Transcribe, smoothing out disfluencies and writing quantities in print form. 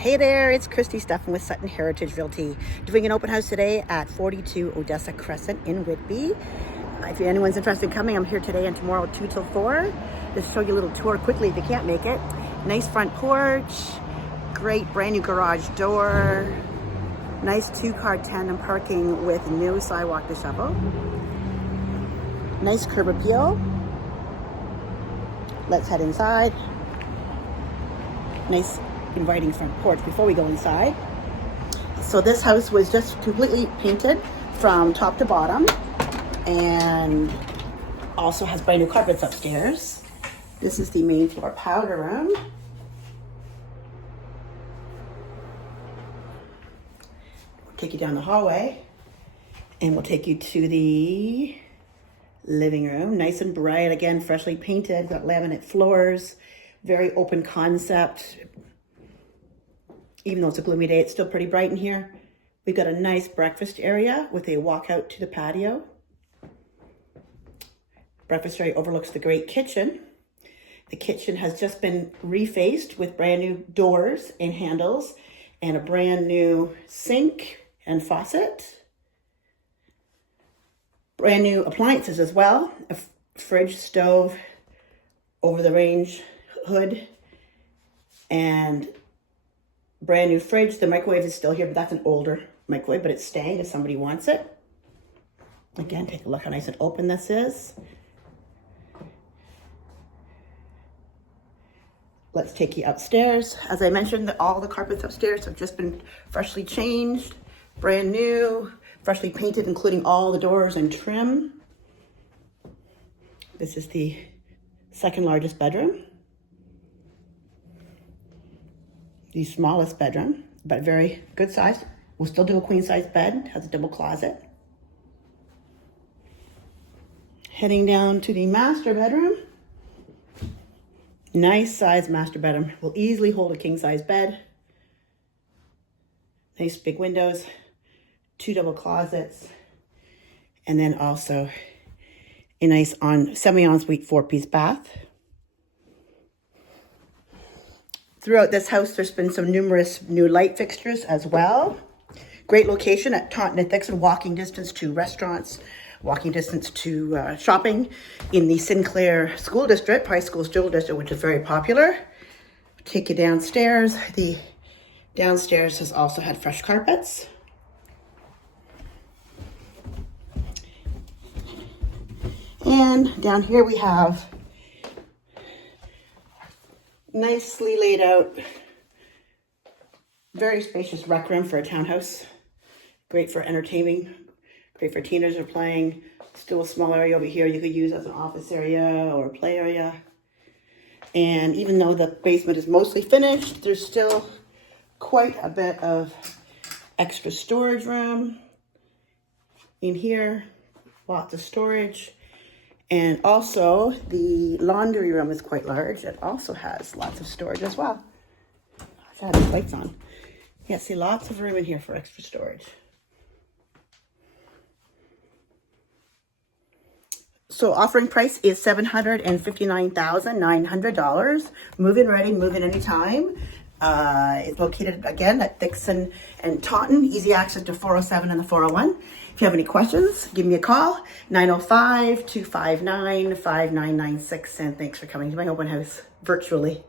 Hey there, it's Christy Stephan with Sutton Heritage Realty, doing an open house today at 42 Odessa Crescent in Whitby. If anyone's interested in coming, I'm here today and tomorrow 2 till 4. Just show you a little tour quickly if you can't make it. Nice front porch, great brand new garage door, nice 2-car tandem parking with no sidewalk to shovel, nice curb appeal. Let's head inside. Nice inviting front porch before we go inside. So this house was just completely painted from top to bottom and also has brand new carpets upstairs. This is the main floor powder room. We'll take you down the hallway and we'll take you to the living room. Nice and bright, again, freshly painted, got laminate floors, very open concept. Even though it's a gloomy day, it's still pretty bright in here. We've got a nice breakfast area with a walkout to the patio. Breakfast area overlooks the great kitchen. The kitchen has just been refaced with brand new doors and handles and a brand new sink and faucet. Brand new appliances as well. A fridge, stove, over the range hood, and brand new fridge. The microwave is still here, but that's an older microwave, but it's staying if somebody wants it. Again, take a look how nice and open this is. Let's take you upstairs. As I mentioned, all the carpets upstairs have just been freshly changed, brand new, freshly painted, including all the doors and trim. This is the second largest bedroom. The smallest bedroom, but very good size. We'll still do a queen size bed, has a double closet. Heading down to the master bedroom. Nice size master bedroom. Will easily hold a king size bed. Nice big windows, 2 double closets, and then also a nice semi-ensuite 4-piece bath. Throughout this house, there's been some numerous new light fixtures as well. Great location at Taunton and Dixon, walking distance to restaurants, walking distance to shopping in the Sinclair School District, High School School District, which is very popular. Take you downstairs. The downstairs has also had fresh carpets. And down here we have nicely laid out, very spacious rec room for a townhouse. Great for entertaining, great for teenagers playing. Still a small area over here you could use as an office area or a play area. And even though the basement is mostly finished, there's still quite a bit of extra storage room in here. Lots of storage. And also, the laundry room is quite large. It also has lots of storage as well. I should have the lights on. Yeah, see, lots of room in here for extra storage. So offering price is $759,900. Move-in ready, move-in anytime. It's located, again, at Dixon and Taunton. Easy access to 407 and the 401. If you have any questions, give me a call, 905-259-5996. And thanks for coming to my open house virtually.